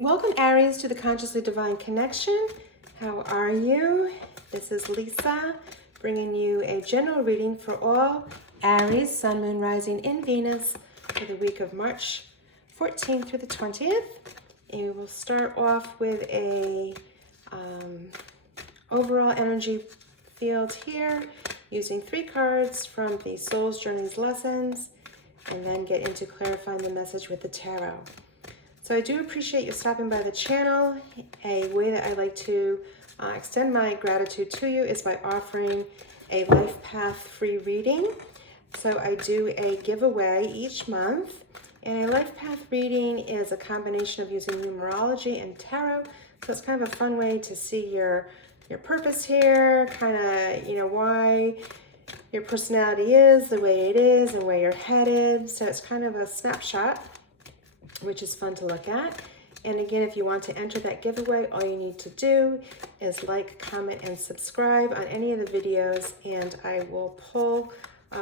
Welcome, Aries, to the Consciously Divine Connection. How are you? This is Lisa, bringing you a general reading for all Aries, Sun, Moon, Rising in Venus for the week of March 14th through the 20th. And we will start off with a overall energy field here, using 3 cards from the Soul's Journeys Lessons, and then get into clarifying the message with the tarot. So I do appreciate you stopping by the channel. A way that I like to extend my gratitude to you is by offering a life path free reading. So I do a giveaway each month, and a life path reading is a combination of using numerology and tarot. So it's kind of a fun way to see your purpose here, kind of, why your personality is the way it is and where you're headed. So it's kind of a snapshot, which is fun to look at. And again, if you want to enter that giveaway, all you need to do is like, comment, and subscribe on any of the videos, and I will pull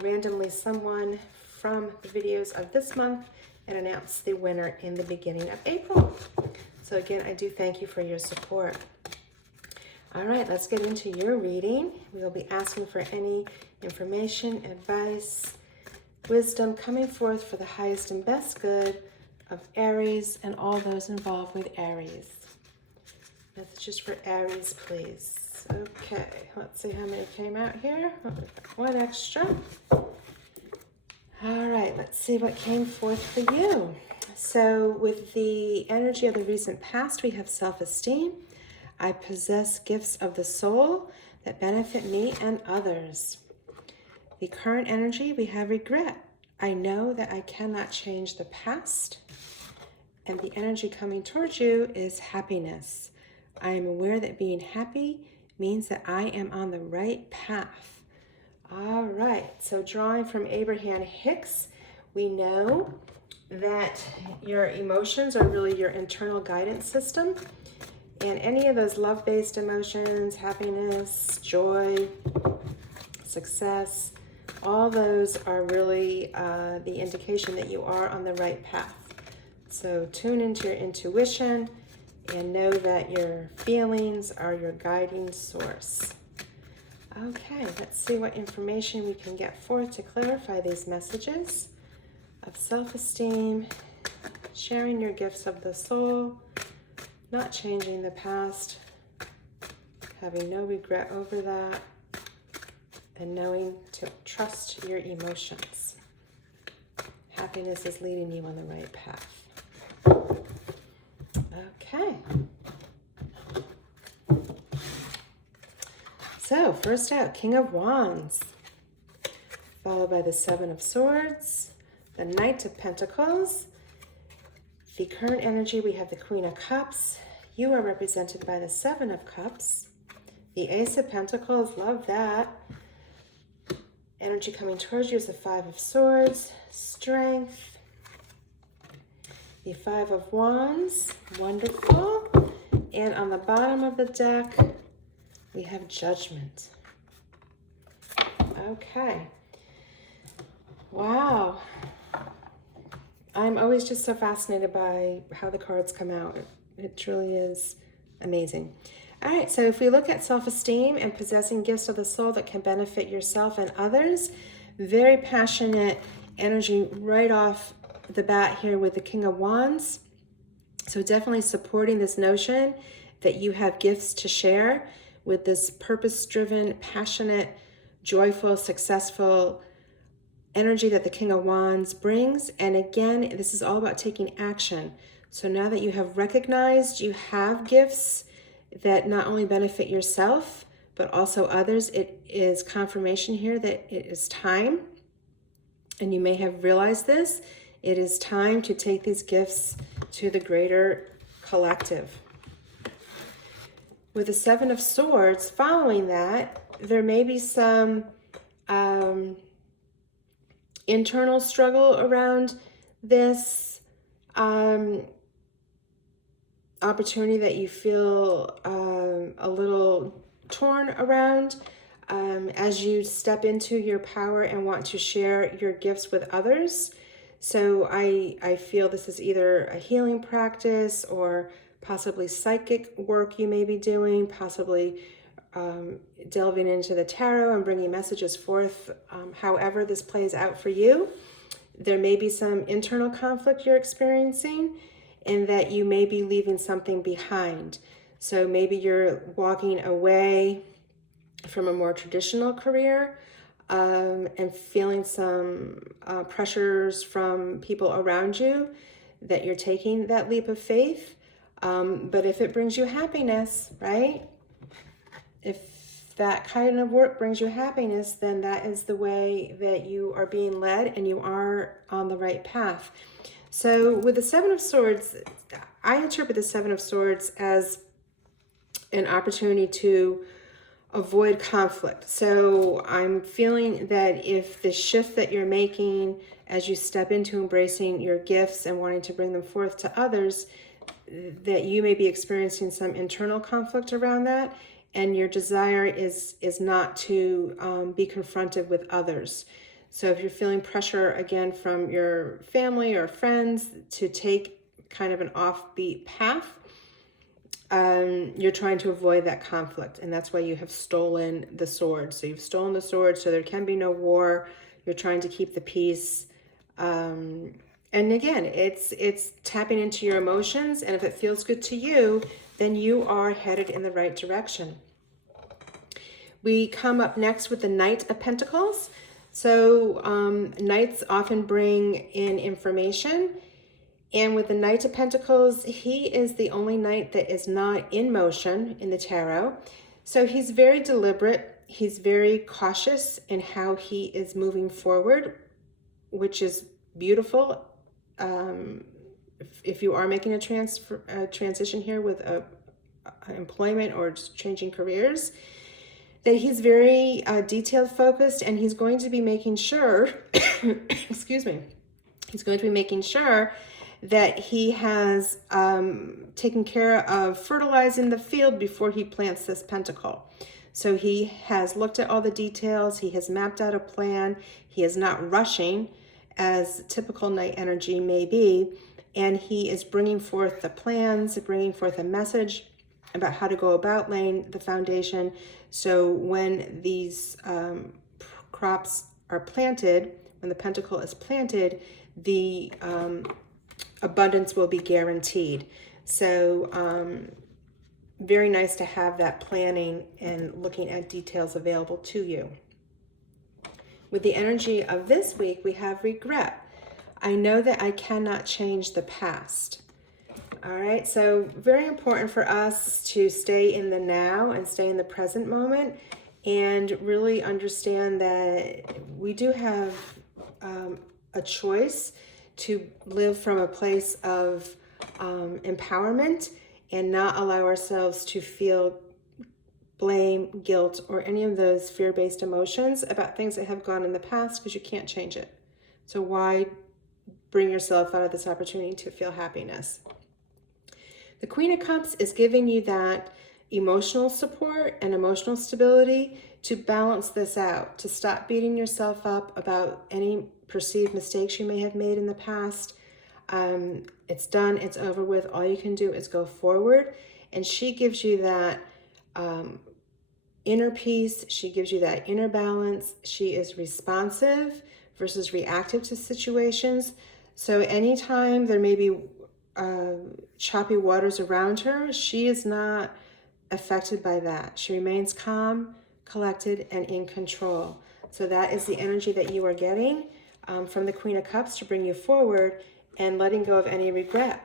randomly someone from the videos of this month and announce the winner in the beginning of April. So again, I do thank you for your support. All right, let's get into your reading. We will be asking for any information, advice, wisdom coming forth for the highest and best good of Aries and all those involved with Aries. Messages for Aries, please. Okay, let's see how many came out here. Oh, we've got 1 extra. All right, let's see what came forth for you. So with the energy of the recent past, we have self-esteem. I possess gifts of the soul that benefit me and others. The current energy, we have regret. I know that I cannot change the past. And the energy coming towards you is happiness. I am aware that being happy means that I am on the right path. All right, so drawing from Abraham Hicks, we know that your emotions are really your internal guidance system. And any of those love-based emotions, happiness, joy, success, all those are really the indication that you are on the right path. So tune into your intuition and know that your feelings are your guiding source. Okay, let's see what information we can get forth to clarify these messages of self-esteem, sharing your gifts of the soul, not changing the past, having no regret over that, and knowing to trust your emotions. Happiness is leading you on the right path. Okay. So first out, King of Wands, followed by the 7 of Swords, the Knight of Pentacles. The current energy, we have the Queen of Cups. You are represented by the 7 of Cups. The Ace of Pentacles, love that. Energy coming towards you is the 5 of Swords, Strength. The 5 of Wands, wonderful. And on the bottom of the deck, we have Judgment. Okay. Wow. I'm always just so fascinated by how the cards come out. It truly is amazing. All right, so if we look at self-esteem and possessing gifts of the soul that can benefit yourself and others, very passionate energy right off the bat here with the King of Wands. So definitely supporting this notion that you have gifts to share with this purpose-driven, passionate, joyful, successful energy that the King of Wands brings. And again, this is all about taking action. So now that you have recognized you have gifts that not only benefit yourself, but also others, it is confirmation here that it is time, and you may have realized this, it is time to take these gifts to the greater collective. With the 7 of Swords following that, there may be some internal struggle around this opportunity that you feel a little torn around as you step into your power and want to share your gifts with others. So I feel this is either a healing practice or possibly psychic work you may be doing, possibly delving into the tarot and bringing messages forth. However this plays out for you, there may be some internal conflict you're experiencing in that you may be leaving something behind. So maybe you're walking away from a more traditional career, and feeling some pressures from people around you that you're taking that leap of faith. But if it brings you happiness, right? If that kind of work brings you happiness, then that is the way that you are being led and you are on the right path. So with the Seven of Swords, I interpret the Seven of Swords as an opportunity to avoid conflict. So I'm feeling that if the shift that you're making as you step into embracing your gifts and wanting to bring them forth to others, that you may be experiencing some internal conflict around that, and your desire is not to be confronted with others. So if you're feeling pressure again from your family or friends to take kind of an offbeat path, you're trying to avoid that conflict, and that's why you have stolen the sword. So you've stolen the sword, so there can be no war. You're trying to keep the peace. And again, it's tapping into your emotions, and if it feels good to you, then you are headed in the right direction. We come up next with the Knight of Pentacles. So knights often bring in information. And with the Knight of Pentacles, he is the only knight that is not in motion in the tarot. So he's very deliberate. He's very cautious in how he is moving forward, which is beautiful. If you are making a transition here with a employment or just changing careers, that he's very detail focused, and he's going to be making sure, excuse me, he's going to be making sure that he has taken care of fertilizing the field before he plants this pentacle. So he has looked at all the details, he has mapped out a plan, he is not rushing as typical knight energy may be, and he is bringing forth the plans, bringing forth a message about how to go about laying the foundation. So when these crops are planted, when the pentacle is planted, the abundance will be guaranteed. So very nice to have that planning and looking at details available to you. With the energy of this week, we have regret. I know that I cannot change the past. All right, so very important for us to stay in the now and stay in the present moment, and really understand that we do have a choice to live from a place of empowerment and not allow ourselves to feel blame, guilt, or any of those fear-based emotions about things that have gone in the past, because you can't change it. So why bring yourself out of this opportunity to feel happiness? The Queen of Cups is giving you that emotional support and emotional stability to balance this out, to stop beating yourself up about any perceived mistakes you may have made in the past. It's done, it's over with. All you can do is go forward. And she gives you that inner peace. She gives you that inner balance. She is responsive versus reactive to situations. So anytime there may be choppy waters around her, she is not affected by that. She remains calm, collected, and in control. So that is the energy that you are getting from the Queen of Cups to bring you forward and letting go of any regret.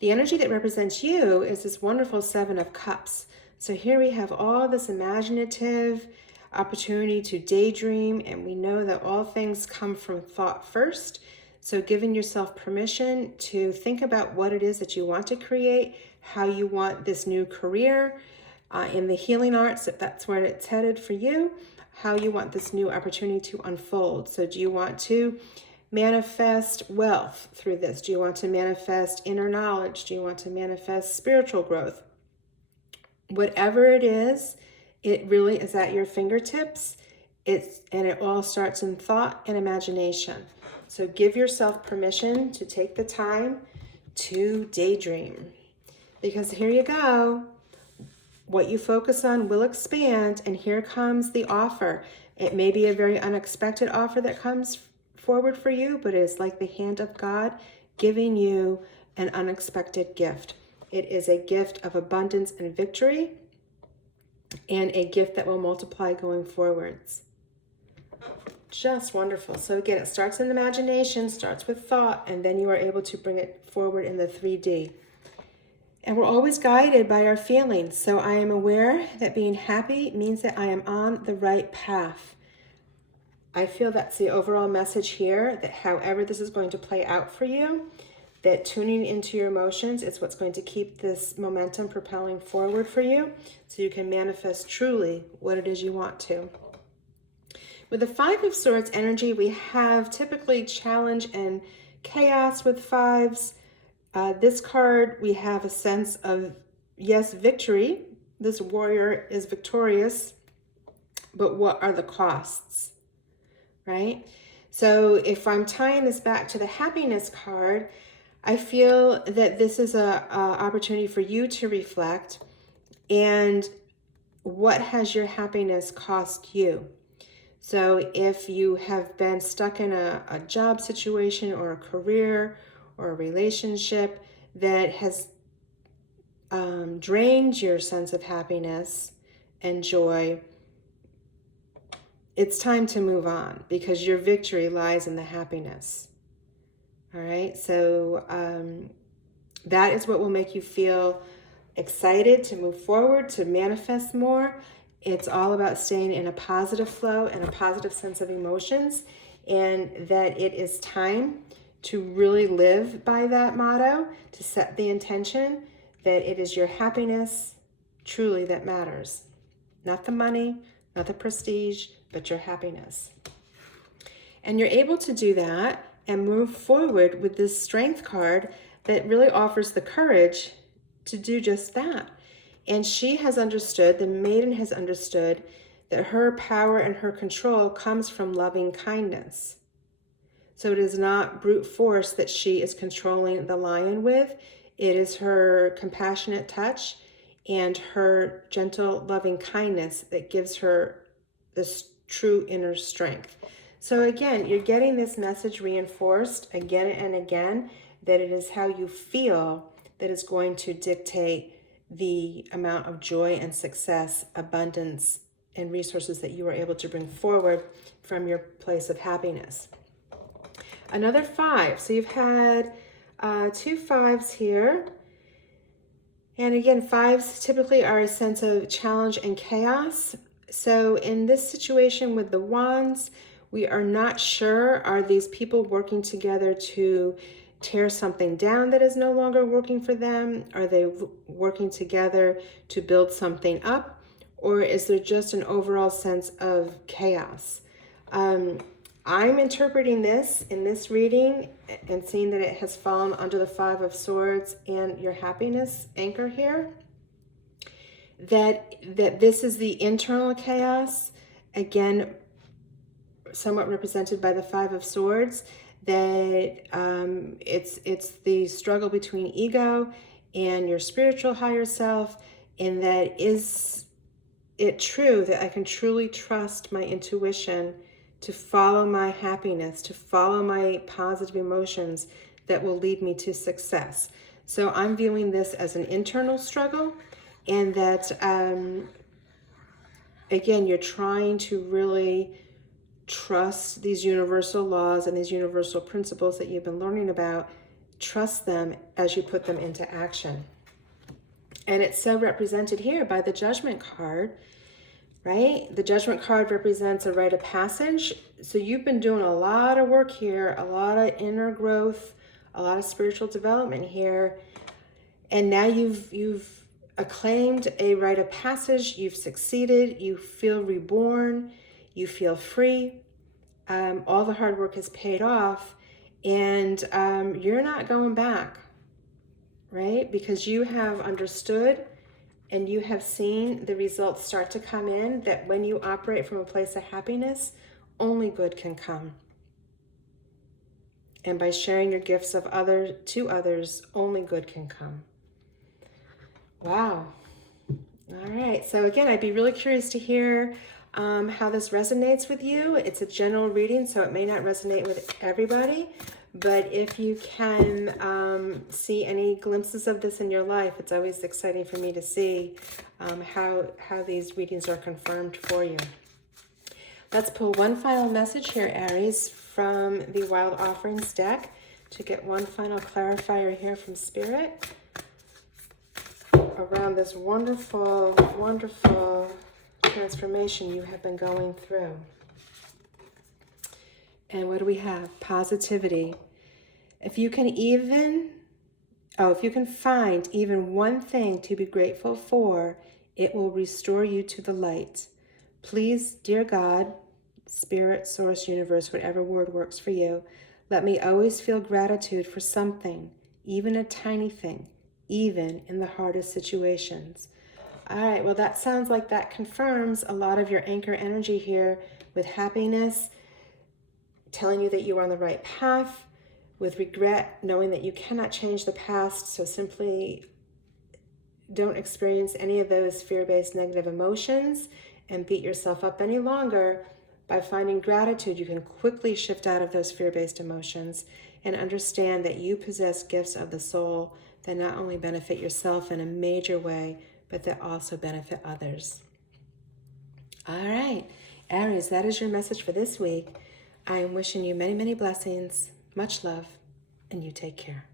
The energy that represents you is this wonderful Seven of Cups. So here we have all this imaginative opportunity to daydream, and we know that all things come from thought first. So giving yourself permission to think about what it is that you want to create, how you want this new career in the healing arts, if that's where it's headed for you, how you want this new opportunity to unfold. So do you want to manifest wealth through this? Do you want to manifest inner knowledge? Do you want to manifest spiritual growth? Whatever it is, it really is at your fingertips. And it all starts in thought and imagination. So give yourself permission to take the time to daydream. Because here you go. What you focus on will expand, and here comes the offer. It may be a very unexpected offer that comes forward for you, but it is like the hand of God giving you an unexpected gift. It is a gift of abundance and victory, and a gift that will multiply going forwards. Just wonderful. So again, it starts in imagination, starts with thought, and then you are able to bring it forward in the 3D. And we're always guided by our feelings. So I am aware that being happy means that I am on the right path. I feel that's the overall message here, that however this is going to play out for you, that tuning into your emotions is what's going to keep this momentum propelling forward for you, so you can manifest truly what it is you want to. With the Five of Swords energy, we have typically challenge and chaos with fives. This card, we have a sense of, yes, victory. This warrior is victorious, but what are the costs, right? So if I'm tying this back to the happiness card, I feel that this is an opportunity for you to reflect, and what has your happiness cost you? So if you have been stuck in a job situation or a career or a relationship that has drained your sense of happiness and joy, it's time to move on, because your victory lies in the happiness. All right, so that is what will make you feel excited to move forward, to manifest more. It's all about staying in a positive flow and a positive sense of emotions, and that it is time to really live by that motto, to set the intention that it is your happiness truly that matters. Not the money, not the prestige, but your happiness. And you're able to do that and move forward with this strength card that really offers the courage to do just that. And she has understood, the maiden has understood, that her power and her control comes from loving kindness. So it is not brute force that she is controlling the lion with. It is her compassionate touch and her gentle, loving kindness that gives her this true inner strength. So again, you're getting this message reinforced again and again, that it is how you feel that is going to dictate the amount of joy and success, abundance, and resources that you are able to bring forward from your place of happiness. Another five. So you've had 2 5s here. And again, fives typically are a sense of challenge and chaos. So in this situation with the wands, we are not sure, are these people working together to tear something down that is no longer working for them? Are they working together to build something up? Or is there just an overall sense of chaos? I'm interpreting this in this reading and seeing that it has fallen under the Five of Swords and your happiness anchor here. That this is the internal chaos, again, somewhat represented by the Five of Swords, that it's the struggle between ego and your spiritual higher self, and that is it true that I can truly trust my intuition to follow my happiness, to follow my positive emotions that will lead me to success. So I'm viewing this as an internal struggle, and that again, you're trying to really trust these universal laws and these universal principles that you've been learning about. Trust them as you put them into action. And it's so represented here by the Judgment card, right? The Judgment card represents a rite of passage. So you've been doing a lot of work here, a lot of inner growth, a lot of spiritual development here. And now you've acclaimed a rite of passage. You've succeeded. You feel reborn. You feel free. All the hard work has paid off, and you're not going back, right? Because you have understood and you have seen the results start to come in, that when you operate from a place of happiness, only good can come. And by sharing your gifts to others, only good can come. Wow. All right. So again, I'd be really curious to hear how this resonates with you. It's a general reading, so it may not resonate with everybody. But if you can see any glimpses of this in your life, it's always exciting for me to see how these readings are confirmed for you. Let's pull one final message here, Aries, from the Wild Offerings deck to get one final clarifier here from Spirit around this wonderful, wonderful transformation you have been going through. And what do we have? Positivity. If you can find even one thing to be grateful for, it will restore you to the light. Please, dear God, Spirit, Source, Universe, whatever word works for you, let me always feel gratitude for something, even a tiny thing, even in the hardest situations. All right, well, that sounds like that confirms a lot of your anchor energy here with happiness, telling you that you are on the right path, with regret, knowing that you cannot change the past, so simply don't experience any of those fear-based negative emotions and beat yourself up any longer. By finding gratitude, you can quickly shift out of those fear-based emotions and understand that you possess gifts of the soul that not only benefit yourself in a major way, but that also benefit others. All right, Aries, that is your message for this week. I am wishing you many, many blessings, much love, and you take care.